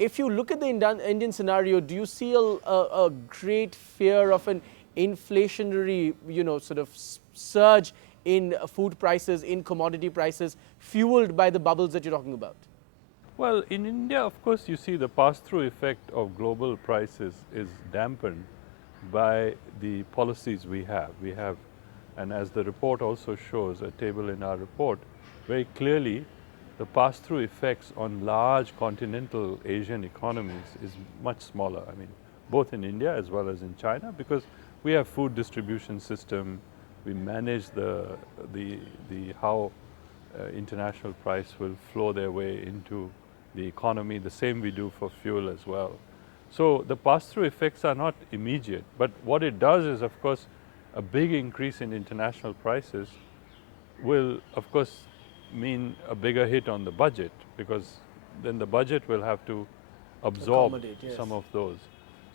if you look at the Indian scenario, do you see a great fear of an inflationary, sort of surge in food prices, in commodity prices, fueled by the bubbles that you're talking about? Well, in India, of course, you see the pass-through effect of global prices is dampened by the policies we have. We have, and as the report also shows, a table in our report, very clearly the pass-through effects on large continental Asian economies is much smaller. I mean, both in India as well as in China, because we have food distribution system, we manage how international price will flow their way into the economy. The same we do for fuel as well. So the pass-through effects are not immediate, but what it does is, of course, a big increase in international prices will, of course, mean a bigger hit on the budget, because then the budget will have to absorb Yes. some of those.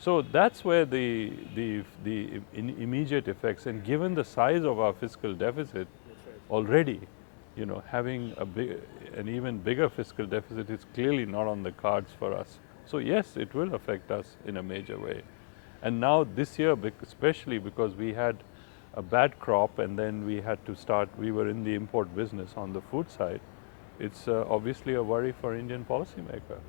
So that's where the immediate effects, and given the size of our fiscal deficit already, having an even bigger fiscal deficit is clearly not on the cards for us. So yes, it will affect us in a major way. And now this year, especially because we had a bad crop and then we were in the import business on the food side, it's obviously a worry for Indian policymaker.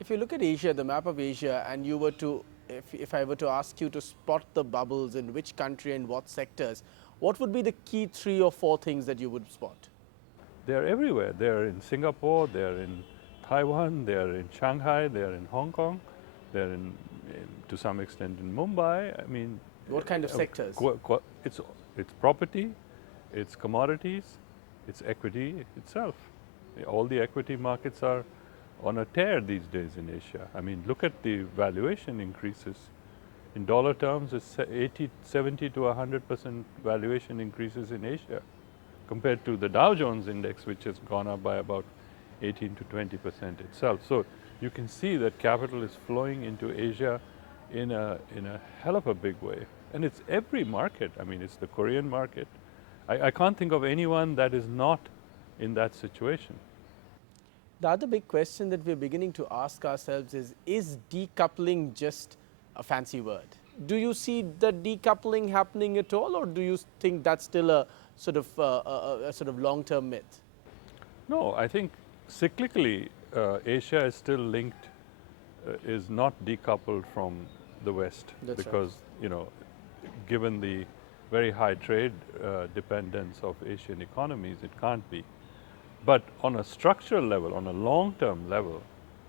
If you look at Asia, the map of Asia, and you were to, if I were to ask you to spot the bubbles in which country and what sectors, what would be the key 3 or 4 things that you would spot? They're everywhere. They're in Singapore, they're in Taiwan, they're in Shanghai, they're in Hong Kong, they're to some extent in Mumbai. I mean, what kind of sectors? It's property, it's commodities, it's equity itself. All the equity markets are on a tear these days in Asia. I mean, look at the valuation increases. In dollar terms, it's 70 to 100% valuation increases in Asia, compared to the Dow Jones index, which has gone up by about 18 to 20% itself. So you can see that capital is flowing into Asia in a hell of a big way. And it's every market. I mean, it's the Korean market. I can't think of anyone that is not in that situation. The other big question that we're beginning to ask ourselves is decoupling just a fancy word? Do you see the decoupling happening at all, or do you think that's still a sort of long-term myth? No, I think cyclically Asia is still linked, is not decoupled from the West. That's because given the very high trade dependence of Asian economies, it can't be. But on a structural level, on a long-term level,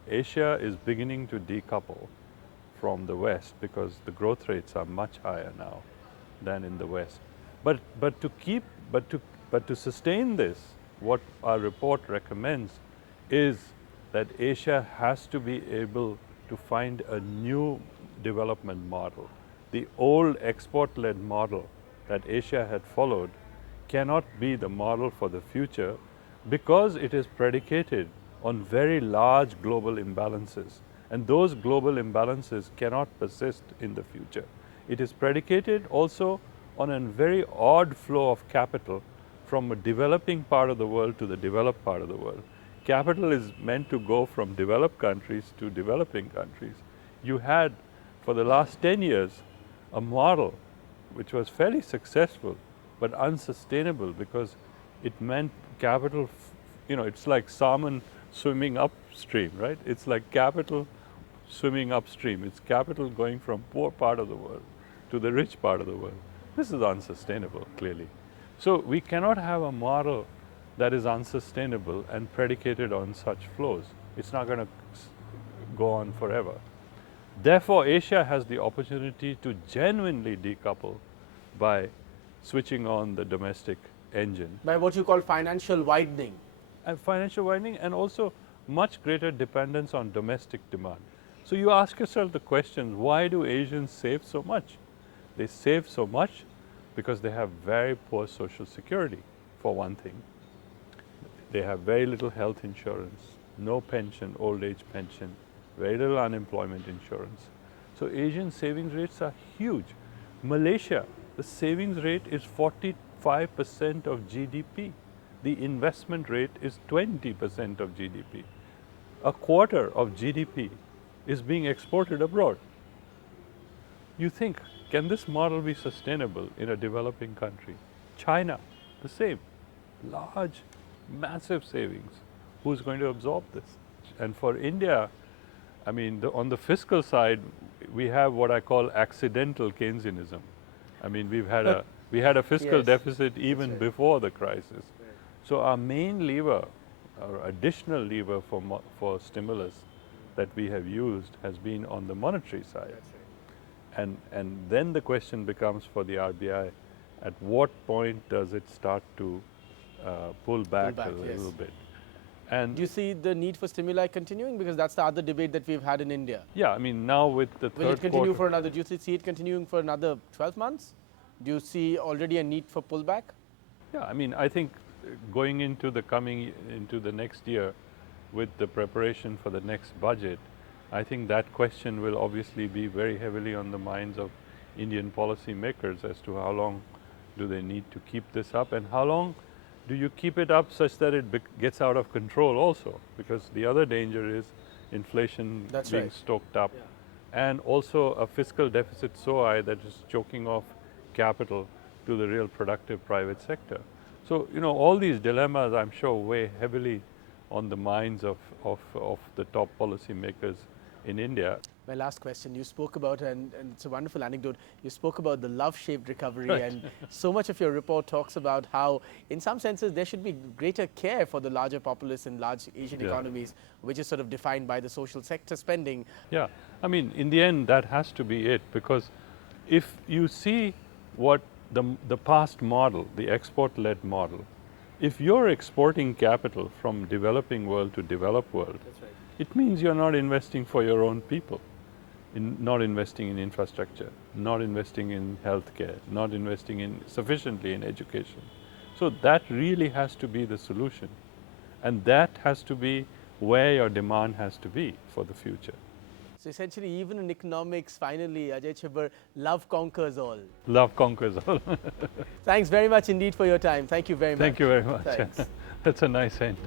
Asia is beginning to decouple from the West, because the growth rates are much higher now than in the West. But to sustain this, what our report recommends is that Asia has to be able to find a new development model. The old export-led model that Asia had followed cannot be the model for the future, because it is predicated on very large global imbalances. And those global imbalances cannot persist in the future. It is predicated also on a very odd flow of capital from a developing part of the world to the developed part of the world. Capital is meant to go from developed countries to developing countries. You had, for the last 10 years, a model which was fairly successful but unsustainable, because it meant capital, it's like salmon swimming upstream, right? It's like capital swimming upstream. It's capital going from poor part of the world to the rich part of the world. This is unsustainable, clearly. So we cannot have a model that is unsustainable and predicated on such flows. It's not going to go on forever. Therefore, Asia has the opportunity to genuinely decouple by switching on the domestic engine. By what you call financial widening. And financial widening, and also much greater dependence on domestic demand. So you ask yourself the question, why do Asians save so much? They save so much because they have very poor social security, for one thing. They have very little health insurance, no pension, old age pension, very little unemployment insurance. So Asian savings rates are huge. Malaysia, the savings rate is 45% of GDP. The investment rate is 20% of GDP. A quarter of GDP is being exported abroad. You think, can this model be sustainable in a developing country? China, the same. Large, massive savings. Who's going to absorb this? And for India, I mean, on the fiscal side, we have what I call accidental Keynesianism. I mean, we had a fiscal Yes. deficit even before the crisis. So our main lever, our additional lever for stimulus that we have used has been on the monetary side. And then the question becomes for the RBI, at what point does it start to pull back a little bit? And do you see the need for stimuli continuing? Because that's the other debate that we've had in India. yeah, I mean, now with the Will it third continue quarter, for another, do you see it continuing for another 12 months? Do you see already a need for pullback? yeah, I mean, I think going into the next year with the preparation for the next budget, I think that question will obviously be very heavily on the minds of Indian policy makers as to how long do they need to keep this up, and how long do you keep it up such that it gets out of control also? Because the other danger is inflation being stoked up, and also a fiscal deficit so high that is choking off capital to the real productive private sector. So, you know, all these dilemmas, I'm sure, weigh heavily on the minds of the top policy makers in India. My last question, you spoke about, and it's a wonderful anecdote, you spoke about the love-shaped recovery, and so much of your report talks about how, in some senses, there should be greater care for the larger populace in large Asian economies, which is sort of defined by the social sector spending. Yeah, I mean, in the end, that has to be it, because if you see what the past model, the export-led model, if you're exporting capital from developing world to developed world, it means you're not investing for your own people, not investing in infrastructure, not investing in healthcare, not investing sufficiently in education. So that really has to be the solution, and that has to be where your demand has to be for the future. So essentially, even in economics, finally, Ajay Chhibber, love conquers all. Love conquers all. Thanks very much indeed for your time. Thank you very much. Thank you very much. Thanks. That's a nice end.